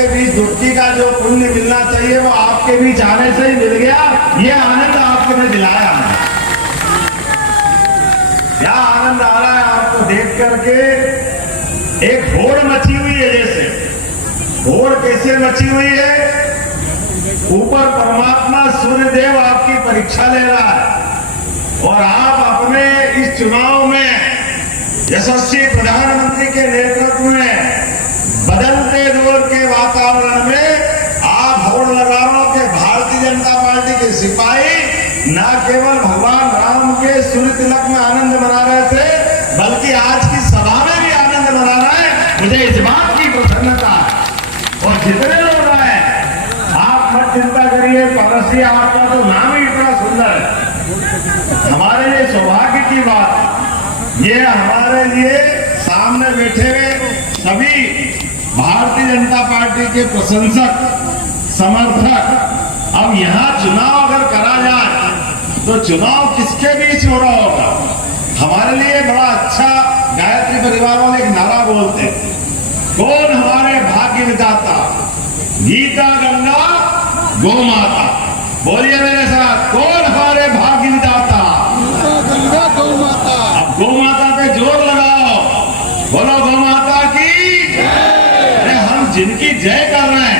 के बीच डुबकी का जो पुण्य मिलना चाहिए वो आपके बीच आने से ही मिल गया। ये आनंद आपने दिलाया। क्या आनंद आ रहा है आपको देख करके। एक होड़ मची हुई है, जैसे होड़ कैसे मची हुई है, ऊपर परमात्मा सूर्यदेव आपकी परीक्षा ले रहा है और आप अपने इस चुनाव में यशस्वी प्रधानमंत्री के नेतृत्व में बदलते दौर के वातावरण में आप होड़ लगा रहे हो कि भारतीय जनता पार्टी के सिपाही न केवल भगवान राम के सूर्य तिलक में आनंद मना रहे थे, बल्कि आज की सभा में भी आनंद मना रहे हैं। मुझे इस बात की प्रसन्नता है। और जितने लोग आए आप मत चिंता करिए, परसी आपका तो नाम ही इतना सुंदर है। हमारे लिए सौभाग्य की बात ये हमारे लिए सामने बैठे हुए सभी भारतीय जनता पार्टी के प्रशंसक समर्थक। अब यहाँ चुनाव अगर करा जाए तो चुनाव किसके बीच हो रहा होगा। हमारे लिए बड़ा अच्छा गायत्री परिवार वाले एक नारा बोलते, कौन हमारे भाग्य विधाता, गीता गंगा गौ माता। बोलिए मेरे साथ, कौन हमारे भाग्य विधाता, गंगा गौ माता। अब गौ माता पे जोर लगाओ, बोलो गौ माता की जय। हम जिनकी जय कर रहे हैं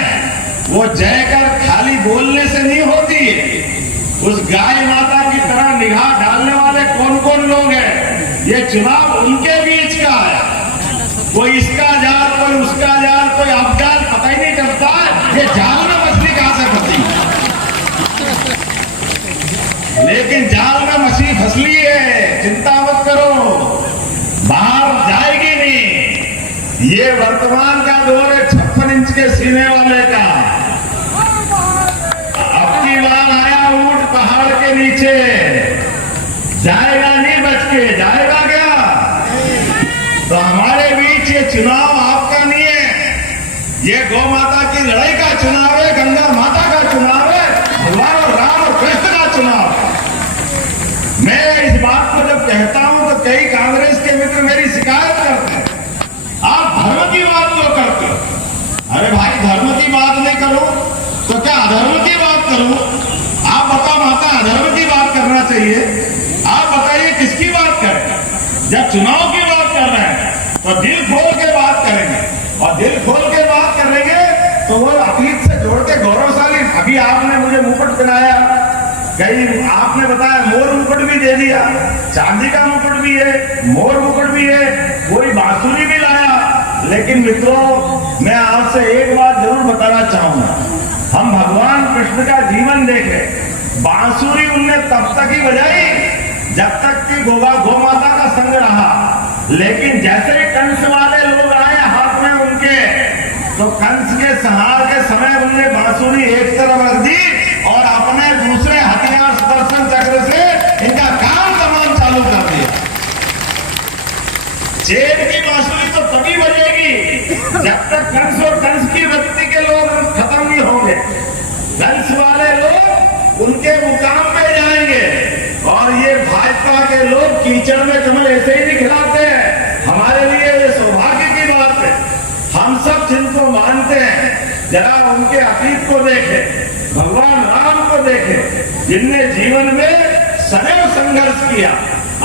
वो जय कर खाली बोलने से नहीं होती है। उस गाय माता की तरह निगाह डालने वाले कौन कौन लोग हैं, ये चुनाव उनके बीच का है। कोई इसका जाल, कोई उसका जाल, कोई अबजाल, पता ही नहीं चलता ये जाल में मछली कहां से फंसी। लेकिन जाल में मछली फंसली है, चिंता मत करो, बाहर जाएगी नहीं। ये वर्तमान का दौर है 56 इंच के सीने वाले का। अब की बार आया ऊंट पहाड़ के नीचे, जाएगा नहीं बच के, जाएगा क्या। तो हमारे बीच ये चुनाव आपका नहीं है, ये गौ माता की लड़ाई का चुनाव है, गंगा माता का चुनाव है, भगवान राम और कृष्ण का चुनाव है। मैं इस बात को जब कहता हूं तो कई कांग्रेस के मित्र मेरी शिकायत करते हैं, आप धर्म की बात क्यों करते हो। अरे भाई, धर्म की बात नहीं करो तो क्या अधर्म की बात करूं। आप बताओ माता, अधर्म की बात करना चाहिए, आप बताइए किसकी बात करें। जब चुनाव की बात कर रहे हैं तो दिल खोल के बात करेंगे, और दिल खोल के बात करेंगे तो वो अतीत से जोड़ के गौरवशाली। अभी आपने मुझे मुकुट पहनाया, कहीं आपने बताया मोर मुकुट भी दे दिया, चांदी का मुकुट भी है, मोर मुकुट भी है, कोई बांसुरी भी लाया। लेकिन मित्रों, मैं आपसे एक बात जरूर बताना चाहूंगा, हम भगवान कृष्ण का जीवन देखें, बांसुरी उनने तब तक ही बजाई जब तक कि गौ माता का संग रहा। लेकिन जैसे ही कंस वाले लोग आए हाथ में उनके, तो कंस के संहार के समय उनने बांसुरी एक तरफ रख दी और अपने दूसरे हथियार सुदर्शन चक्र से इनका काम तमाम चालू कर दिया। चैन की बांसुरी तो तभी बजेगी जब तक कंस और कंस की वृत्ति के लोग खत्म नहीं होंगे। कंस वाले लोग उनके मुकाम पे जाएंगे और ये भाजपा के लोग कीचड़ में कमल ऐसे ही नहीं खिलाते हैं। हमारे लिए ये सौभाग्य की बात है। हम सब जिनको मानते हैं, जरा उनके अतीत को देखें, भगवान राम को देखें, जिनने जीवन में सदैव संघर्ष किया,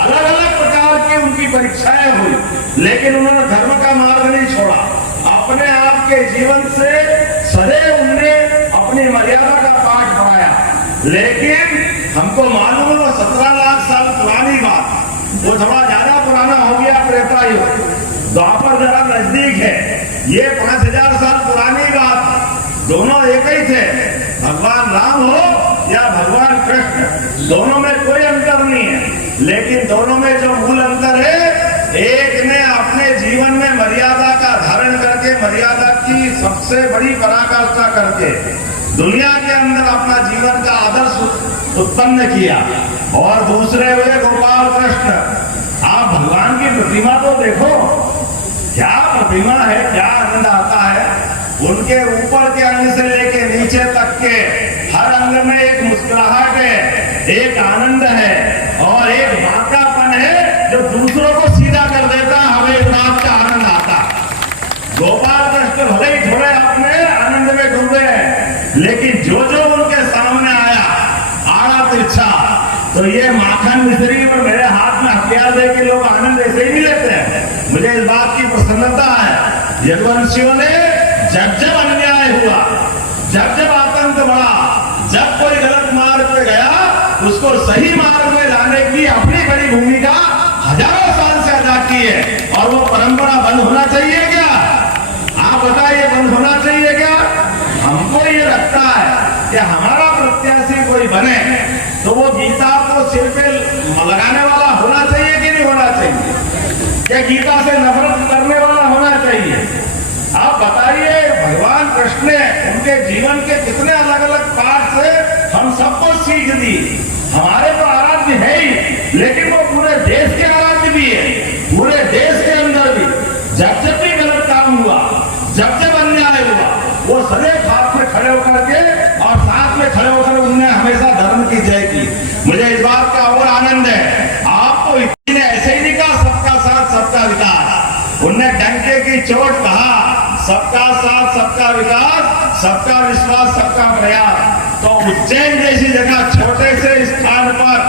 अलग अलग प्रकार की उनकी परीक्षाएं हुई, लेकिन उन्होंने धर्म का मार्ग नहीं छोड़ा। अपने आप के जीवन से सदैव उन्होंने अपनी मर्यादा का पाठ पढ़ाया। लेकिन हमको मालूम है 17 लाख साल पुरानी बात, वो थोड़ा ज्यादा पुराना हो गया त्रेतायुग, द्वापर जरा नजदीक है, ये 5000 साल पुरानी बात। दोनों एक ही थे, भगवान राम हो या भगवान कृष्ण, दोनों में कोई अंतर नहीं है। लेकिन दोनों में जो मूल अंतर है, एक ने अपने जीवन में मर्यादा का धारण करके, मर्यादा की सबसे बड़ी पराकाष्ठा करके दुनिया के अंदर अपना जीवन का आदर्श उत्पन्न किया, और दूसरे हुए गोपाल कृष्ण। आप भगवान की प्रतिमा तो देखो, क्या प्रतिमा है, क्या आनंद आता है। उनके ऊपर के अंग से लेके नीचे तक के हर अंग में एक मुस्कुराहट है, एक आनंद है और एक बांकापन है जो दूसरों को सीधा कर देता है। हमें इस बात का आनंद आता है। गोपाल कृष्ण भले ही थोड़े अपने में डूबे हैं, लेकिन जो जो उनके सामने आया आड़ा तिरछा, तो ये माखन मिश्री और मेरे हाथ में हथियार दे के लोग आनंद ऐसे ही नहीं लेते हैं। मुझे इस बात की प्रसन्नता है, यदुवंशियों ने जब जब अन्याय हुआ, जब जब आतंक बढ़ा, जब कोई गलत मार्ग पे गया, उसको सही मार्ग में लाने की अपनी बड़ी भूमिका हजारों साल से अदा की है। और वो परंपरा बंद होना चाहिए क्या? आप बताइए, बंद होना चाहिए क्या? हमको ये लगता है कि हमारा प्रत्याशी कोई बने तो वो गीता को सिर पे लगाने वाला होना चाहिए कि नहीं होना चाहिए? या गीता से नफरत करने वाला होना चाहिए? आप बताइए, भगवान कृष्ण ने उनके जीवन के कितने अलग अलग पाठ से हम सबको सीख दी। हमारे तो आराध्य है ही, लेकिन वो पूरे देश के आराध्य भी है। पूरे देश के अंदर भी जब जब भी गलत काम हुआ, जब जब अन्याय हुआ, वो सदैव हाथ में खड़े होकर के और साथ में खड़े होकर उन्होंने हमेशा धर्म की जय की। मुझे इस बात का और आनंद है, आपको इतने ऐसे ही नहीं कहा सबका साथ सबका विकास, उनने डंके की चोट कहा सबका साथ सबका विकास, सबका विश्वास सबका प्रयास। तो उज्जैन जैसी जगह, छोटे से स्थान पर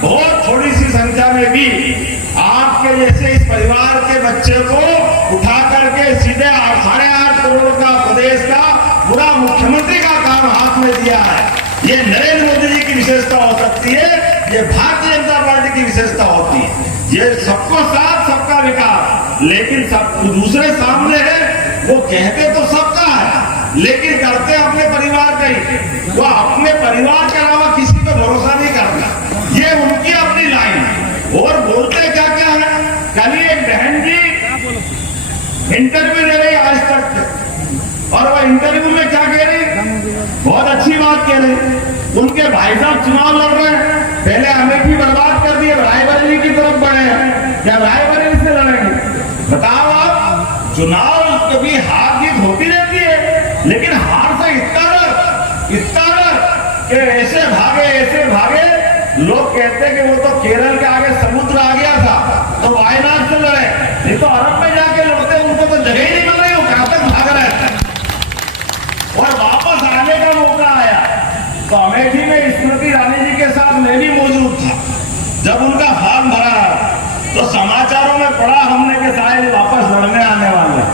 बहुत थोड़ी सी संख्या में भी आपके जैसे इस परिवार के बच्चे को उठा करके सीधे 8.5 करोड़ का प्रदेश का पूरा मुख्यमंत्री का काम हाथ में दिया है। ये नरेंद्र मोदी जी की विशेषता हो सकती है, ये भारतीय जनता पार्टी की विशेषता होती है। ये सबको साथ सबका विकास, लेकिन सब दूसरे सामने है, वो कहते तो सबका है, लेकिन करते अपने परिवार का ही। वो अपने परिवार के अलावा किसी पे भरोसा नहीं करता, ये उनकी अपनी लाइन है। और बोलते क्या क्या है, कल ही एक बहन जी इंटरव्यू दे रही आज तक, और वो इंटरव्यू में क्या कह रही, बहुत अच्छी बात कह रही। उनके भाई साहब चुनाव लड़ रहे हैं, पहले अमेठी बर्बाद कर दिए, रायबरेली की तरफ बढ़े हैं, क्या रायबरेली से लड़ेंगे? बताओ आप, चुनाव कभी हार जीत होती रहती है, लेकिन हार से इतना डर कि ऐसे भागे। लोग कहते कि वो तो केरल के आगे समुद्र आ गया था तो वायनाड से लड़े, नहीं तो अरब में जाके लड़ते, उनको तो जगह ही नहीं मिल रही, वो कहां तक भाग रहे थे। और वापस आने का मौका आया तो अमेठी में स्मृति ईरानी जी के साथ मैं भी मौजूद था जब उनका फॉर्म भरा, तो समाचारों में पढ़ा हमने कि शायद वापस लड़ने आने वाले।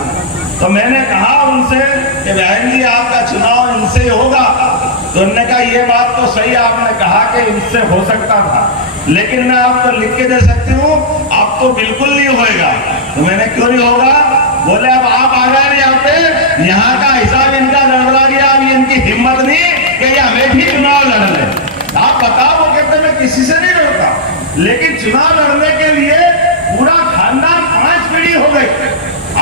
तो मैंने कहा उनसे कि बहन जी आपका चुनाव इनसे होगा, तो उन्होंने कहा ये बात तो सही आपने कहा कि इनसे हो सकता था, लेकिन मैं आपको लिख के दे सकती हूँ आप तो बिल्कुल नहीं होएगा। तो मैंने क्यों नहीं होगा? बोले अब आप आ गए यहाँ पे, यहाँ का हिसाब इनका गड़बड़ा गया, अब इनकी हिम्मत नहीं कि ये अमेठी चुनाव लड़ ले। आप बताओ, वो कहते मैं किसी से नहीं लड़ता, लेकिन चुनाव लड़ने के लिए पूरा खानदान 5 पीढ़ी हो गई।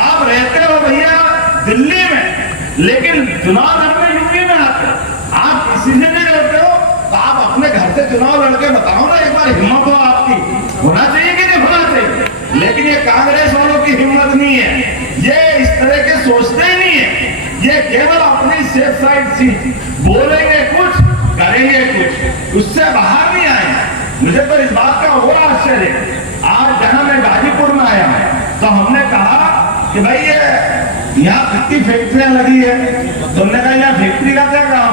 आप रहते हो भैया दिल्ली में, लेकिन चुनाव लड़ने यूपी में आते, आप किसी से नहीं लड़ते हो, तो आप अपने घर से चुनाव लड़के बताओ ना, एक बार हिम्मत हो आपकी, होना चाहिए कि नहीं होना चाहिए? लेकिन ये कांग्रेस वालों की हिम्मत नहीं है, ये इस तरह के सोचते ही नहीं है, ये केवल अपनी सेफ साइड सी बोलेंगे कुछ, करेंगे कुछ, उससे बाहर नहीं आए। मुझे तो इस बात का और आश्चर्य है, आज जहां मैं गाजीपुर में आया तो हमने कहा कि भाई ये यहाँ कितनी फैक्ट्रियां लगी है, तो हमने कहा यहाँ फैक्ट्री का क्या काम?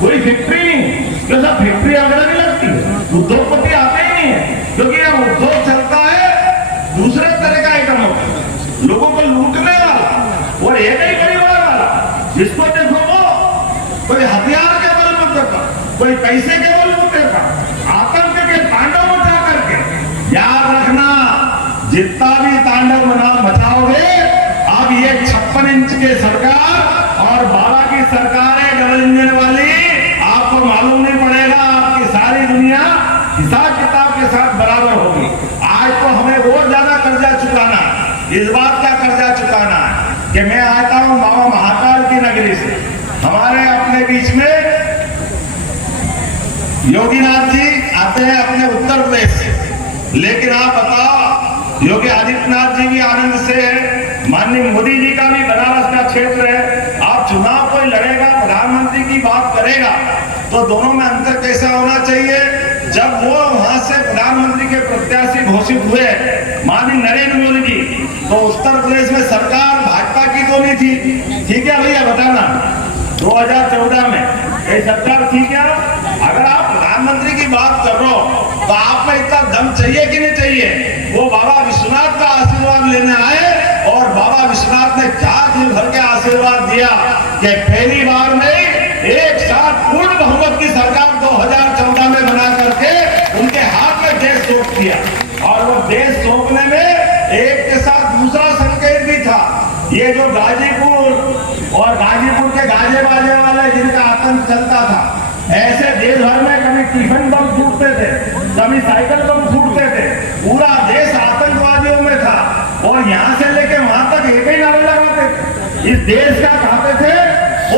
कोई फैक्ट्री नहीं, तो सब फैक्ट्री वगैरह नहीं लगती, उद्योगपति आते ही नहीं है, क्योंकि अब उद्योग चलता है दूसरे तरह का आइटम होता है, लोगों को लूटने वाला और एक ही परिवार वाला, जिसको देखो वो कोई हथियार के बल पर देता, कोई पैसे के बल पर देता, आतंक के तांडव मचा करके। याद रखना, जितना भी तांडव मचाओगे, अब ये 56 इंच के सरकार और 12 की सरकार है डबल इंजन वाली, आपको मालूम नहीं पड़ेगा, आपकी सारी दुनिया हिसाब किताब के साथ बराबर होगी। आज तो हमें और ज्यादा कर्जा चुकाना, इस बात का कर्जा चुकाना है कि मैं आता हूं बाबा महाकाल की नगरी से, हमारे अपने बीच में योगीनाथ जी आते हैं अपने उत्तर प्रदेश से, लेकिन आप बताओ योगी आदित्यनाथ जी भी आनंद से है, माननीय मोदी जी का भी बनारस का क्षेत्र है। आप चुनाव कोई लड़ेगा, प्रधानमंत्री की बात करेगा, तो दोनों में अंतर कैसा होना चाहिए? जब वो वहां से प्रधानमंत्री के प्रत्याशी घोषित हुए माननीय नरेंद्र मोदी जी, तो उत्तर प्रदेश में सरकार भाजपा की तो नहीं थी, ठीक है भैया बताना, तो 2014 में ये सरकार थी क्या? अगर आप प्रधानमंत्री की बात कर रहे हो तो आप में इतना दम चाहिए कि नहीं चाहिए? वो बाबा विश्वनाथ का आशीर्वाद लेने आए और बाबा विश्वनाथ ने क्या दिल भर के आशीर्वाद दिया कि पहली बार में एक साथ पूर्ण बहुमत की सरकार 2014 में बना करके उनके हाथ में देश सौंप दिया। और वो देश सौंपने में एक के साथ दूसरा संकेत भी था। ये जो गाजीपुर और गाजीपुर के गाजे बाजे वाले जिनका आतंक चलता था, ऐसे देश भर में कभी टिफिन बम फूटते थे, कभी साइकिल बम फूटते थे, पूरा देश आतंकवादियों में था। और यहाँ से लेके वहां तक एक ही नारे लगाते थे, इस देश का कहते थे,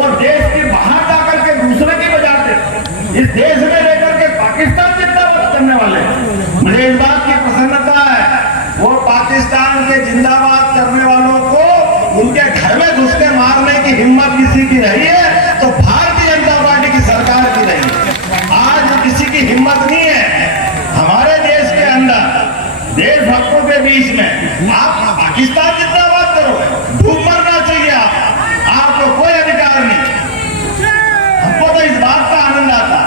और देश के बाहर जाकर के दूसरे की बजाते थे। इस देश में लेकर के पाकिस्तान जिंदाबाद करने वाले, मुझे इस बात की प्रसन्नता है। वो पाकिस्तान के जिंदाबाद करने वालों को उनके घर में घुस के मारने की हिम्मत किसी की रही है तो भारतीय जनता पार्टी की सरकार की रही है। आज किसी की हिम्मत नहीं है हमारे देश के अंदर, देशभक्तों के बीच में आप पाकिस्तान जिंदाबाद करो, डूब मरना चाहिए आपको कोई अधिकार नहीं। हमको तो इस बात का आनंद आता।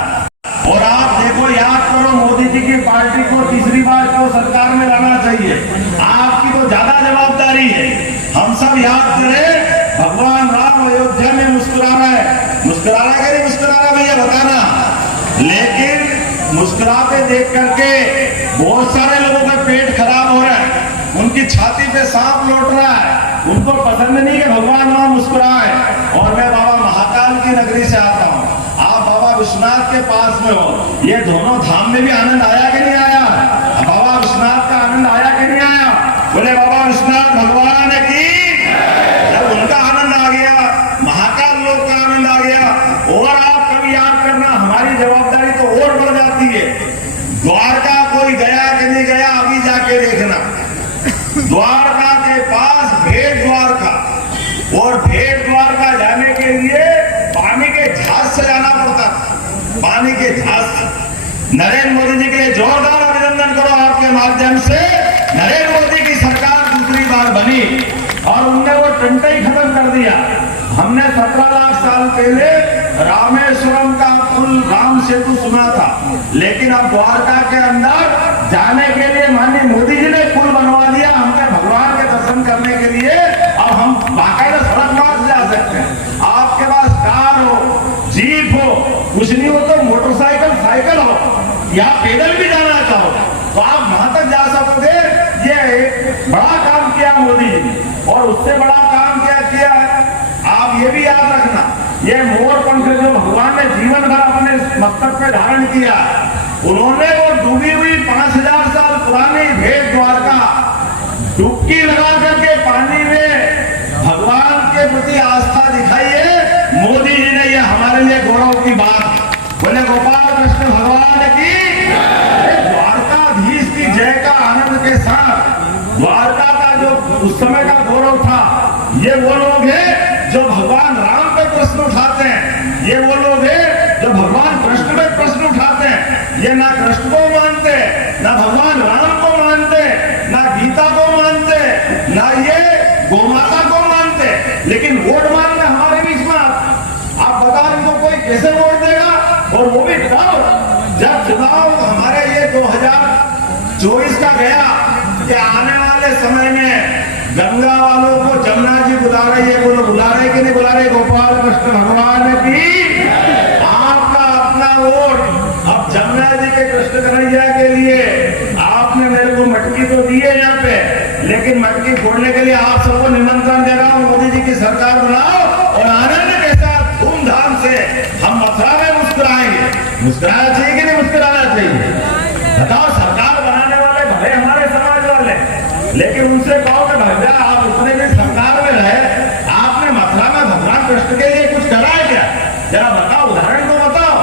और आप देखो, याद करो, मोदी जी की पार्टी को तीसरी बार क्यों सरकार में लाना चाहिए? आपकी तो ज्यादा जवाबदारी है। हम सब याद करें, भगवान राम अयोध्या में मुस्कुराना है, मुस्कुराना कि नहीं मुस्कुराना भैया बताना। लेकिन मुस्कुराते देख करके बहुत सारे लोगों का पेट खराब हो रहा है, उनकी छाती पे सांप लौट रहा है, उनको पसंद नहीं कि भगवान वहां मुस्कुराए। और मैं बाबा महाकाल की नगरी से आता हूँ, आप बाबा विश्वनाथ के पास में हो, ये दोनों धाम में भी आनंद आया कि नहीं आया? बाबा विश्वनाथ का आनंद आया कि नहीं आया? बोले बाबा विश्वनाथ भगवान की। जब उनका आनंद आ गया, महाकाल लोक का आनंद आ गया, और आप कभी याद करना, हमारी जवाबदारी तो और बढ़ जाती है। द्वारका कोई गया कि नहीं गया, अभी जाके देखना। द्वारका के पास भेड़ द्वारका, और भेड़ द्वारका जाने के लिए पानी के जहाज से जाना पड़ता था, पानी के जहाज से। नरेंद्र मोदी जी के लिए जोरदार अभिनंदन करो आपके माध्यम से। नरेंद्र मोदी की सरकार दूसरी बार बनी और उनने वो टंटा ही खत्म कर दिया। हमने 17 लाख साल पहले रामेश्वरम का पुल राम सेतु सुना था, लेकिन अब द्वारका के अंदर जाने के लिए माननीय मोदी जी ने पुल बनवा दिया हमने भगवान के दर्शन करने के लिए। अब हम बाकायदा सड़क मार्ग से जा सकते हैं। आपके पास कार हो, जीप हो, कुछ नहीं हो तो मोटरसाइकिल, साइकिल हो, या पैदल भी जाना चाहो तो आप वहां तक जा सकते। ये एक बड़ा काम किया मोदी जी ने, और उससे बड़ा काम क्या किया है आप ये भी याद रखना, ये मोर पंख जो भगवान ने जीवन भर अपने मस्तक पे धारण किया, उन्होंने वो डूबी हुई 5000 साल पुरानी भेड़ द्वारका डुबकी लगा करके पानी में भगवान के प्रति आस्था दिखाई है। मोदी जी ने ये हमारे लिए गौरव की बात। बोले गोपाल कृष्ण भगवान की। द्वारकाधीश की जय का आनंद के साथ द्वारका का जो उस समय का गौरव था, ये वो लोग हैं जो भगवान राम पे प्रश्न उठाते हैं, ये वो लोग हैं जो भगवान कृष्ण पे प्रश्न उठाते हैं। ये ना कृष्ण को मानते, ना भगवान राम को मानते, ना गीता को मानते, ना ये गोमाता को मानते, लेकिन वोट मांगने हमारे बीच में आप बता इनको कोई कैसे वोट देगा? और वो भी तब जब चुनाव हमारे ये 2024 का गया कि आने वाले समय में गंगा वालों को जमुना जी बुला रही है। बोलो बुला रहे कि नहीं बुला रहे? गोपाल कृष्ण भगवान की। आपका अपना वोट अब जमुना जी के कृष्ण कन्हैया के लिए आपने मेरे को मटकी तो दी है यहाँ पे, लेकिन मटकी फोड़ने के लिए आप सबको निमंत्रण दे रहा हूँ, मोदी जी की सरकार बनाओ और आनंद के साथ धूमधाम से हम मथुरा में मुस्कुराएंगे। मुस्कुराना चाहिए कि नहीं मुस्कुराना चाहिए? बताओ, सरकार बनाने वाले भले हमारे समाज वाले, लेकिन उनसे कहो कि भैया आप उतने भी सरकार में रहे, आपने मथुरा में भगवान कृष्ण के लिए कुछ करा है क्या? जरा बताओ, उदाहरण तो बताओ।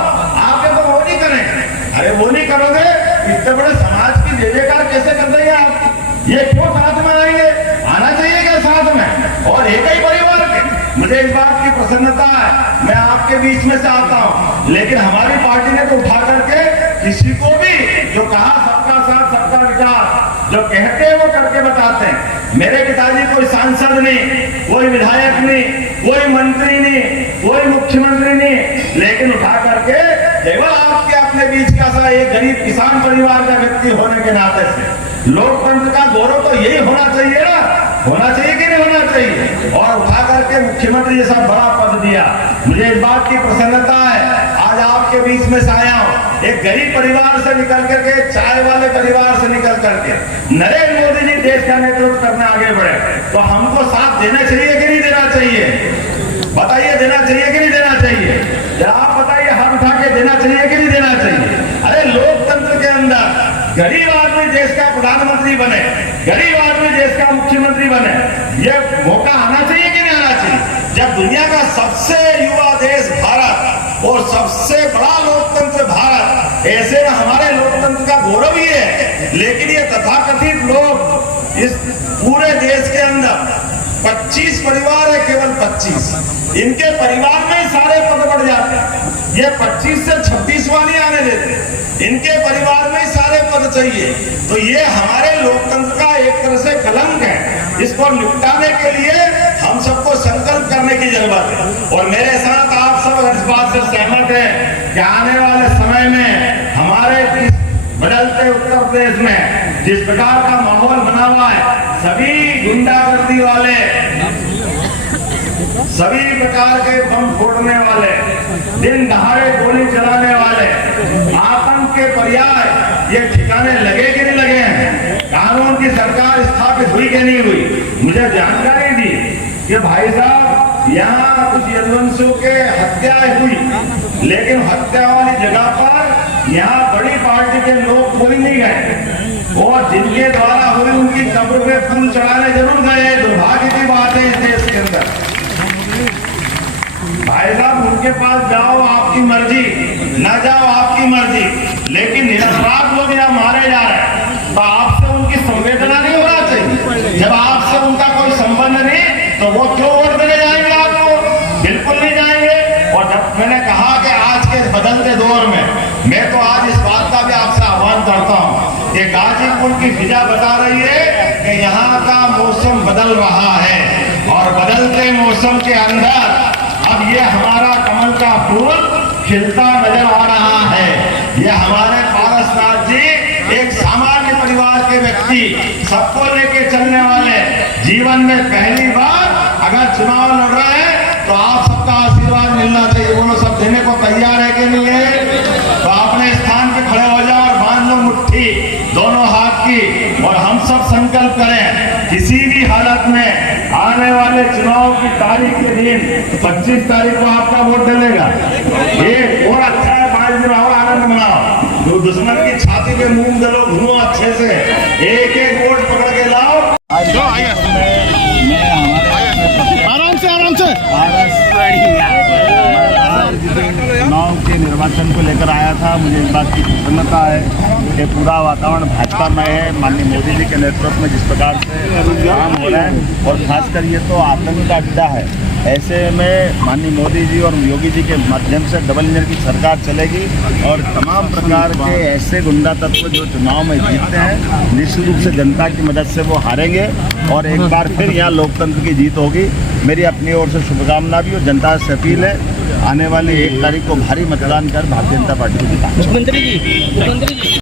आपने तो वो नहीं करेंगे। अरे वो नहीं करोगे, इतने बड़े समाज की जय जयकार कैसे कर देंगे आप? ये क्यों साथ में आएंगे? आना चाहिए क्या साथ में? और एक ही परिवार के। मुझे इस बात की प्रसन्नता है, मैं आपके बीच में से आता हूँ, लेकिन हमारी पार्टी ने तो उठा करके किसी को भी जो कहा सबका साथ सबका विकास, जो कहते हैं वो करके बताते हैं। मेरे पिताजी कोई सांसद नहीं, कोई विधायक नहीं, कोई मंत्री नहीं, कोई मुख्यमंत्री नहीं, लेकिन उठा करके केवल आपके अपने बीच का सा एक गरीब किसान परिवार का व्यक्ति होने के नाते से लोकतंत्र का गौरव तो यही होना चाहिए ना, होना चाहिए कि नहीं होना चाहिए। और उठा करके मुख्यमंत्री जैसा बड़ा पद दिया, मुझे इस बात की प्रसन्नता है आज आपके बीच में से आया हूं। एक गरीब परिवार से निकल करके, चाय वाले परिवार से निकल करके नरेंद्र मोदी जी देश का नेतृत्व करने आगे बढ़े, तो हमको साथ देना चाहिए कि नहीं देना चाहिए? बताइए, देना चाहिए कि नहीं देना चाहिए? आप बताइए, हाथ उठा के देना चाहिए कि नहीं देना चाहिए? अरे लोकतंत्र के अंदर गरीब आदमी देश का प्रधानमंत्री बने, गरीब आदमी देश का मुख्यमंत्री बने, ये मौका आना चाहिए कि नहीं आना चाहिए? जब दुनिया का सबसे युवा देश भारत और सबसे बड़ा लोकतंत्र भारत, ऐसे में हमारे लोकतंत्र का गौरव ही है। लेकिन ये तथाकथित लोग इस पूरे देश के अंदर 25 परिवार है, केवल 25, इनके परिवार में ही सारे पद बढ़ जाते हैं। ये 25 से 26 वाली आने देते, इनके परिवार में ही सारे पद चाहिए। तो ये हमारे लोकतंत्र का एक तरह से कलंक है। इसको निपटाने के लिए हम सबको संकल्प करने की जरूरत है। और मेरे साथ आप सब इस बात से सहमत हैं कि आने वाले समय में हमारे बदलते उत्तर प्रदेश में जिस प्रकार का माहौल बना हुआ है, सभी गुंडागर्दी वाले, सभी प्रकार के बम फोड़ने वाले, दिन दहाड़े गोली चलाने वाले, आतंक के पर्याय ये ठिकाने लगे कि नहीं लगे हैं? कानून की सरकार स्थापित हुई कि नहीं हुई? मुझे जानकारी दी कि भाई साहब यहाँ कुछ यदुवंशियों के हत्याएं हुई, लेकिन हत्या वाली जगह पर यहाँ बड़ी पार्टी के लोग कोई नहीं गए, और जिनके द्वारा हुई उनकी कब्र पे फूल चढ़ाने जरूर गए। दुर्भाग्य की बात है इस देश के अंदर। भाई साहब उनके पास जाओ आपकी मर्जी, ना जाओ आपकी मर्जी, लेकिन निरपराध लोग यहाँ मारे जा रहे हैं, तो आपसे उनकी संवेदना नहीं होना चाहिए? जब आपसे उनका कोई संबंध नहीं, तो वो क्यों वोट देने जाएंगे आपको? बिल्कुल नहीं जाएंगे। और जब मैंने कहा कि आज के बदलते दौर में, मैं तो आज इस बात का भी आपसे आह्वान करता हूँ कि गाजीपुर की फिजा बता रही है कि यहाँ का मौसम बदल रहा है, और बदलते मौसम के अंदर अब ये हमारा कमल का फूल खिलता नजर आ रहा है। ये हमारे पारसनाथ जी एक सामान्य परिवार के व्यक्ति, सबको लेके चलने वाले, जीवन में पहली बार अगर चुनाव लड़ रहे हैं तो आप सबका आशीर्वाद मिलना चाहिए। वो लोग सब देने को तैयार है कि नहीं है? तो अपने स्थान पे खड़े हो जाओ और बांध लो मुट्ठी दोनों हाथ की, और हम सब संकल्प करें किसी भी हालत में आने वाले चुनाव की तारीख के दिन 25 तारीख को आपका वोट डलेगा। ये और अच्छा है, 5 दिन और आनंद मनाओ, जो दुश्मन की छाती पे मूंग डालो, घूमो अच्छे से, एक एक वोट पकड़ के लाओ। आराम से आराम से चुनाव के निर्वाचन को लेकर आया था। मुझे इस बात की प्रसन्नता है कि पूरा वातावरण भाजपामय है। माननीय मोदी जी के नेतृत्व में जिस प्रकार से काम हो रहा है, और खासकर ये तो आतंक का अड्डा है, ऐसे में माननीय मोदी जी और योगी जी के माध्यम से डबल इंजन की सरकार चलेगी, और तमाम प्रकार के ऐसे गुंडा तत्व जो चुनाव में जीतते हैं, निश्चित रूप से जनता की मदद से वो हारेंगे, और एक बार फिर यहाँ लोकतंत्र की जीत होगी। मेरी अपनी ओर से शुभकामना भी, और जनता से अपील है आने वाली 1 तारीख को भारी मतदान कर भारतीय जनता पार्टी को जिताएं। मुख्यमंत्री जी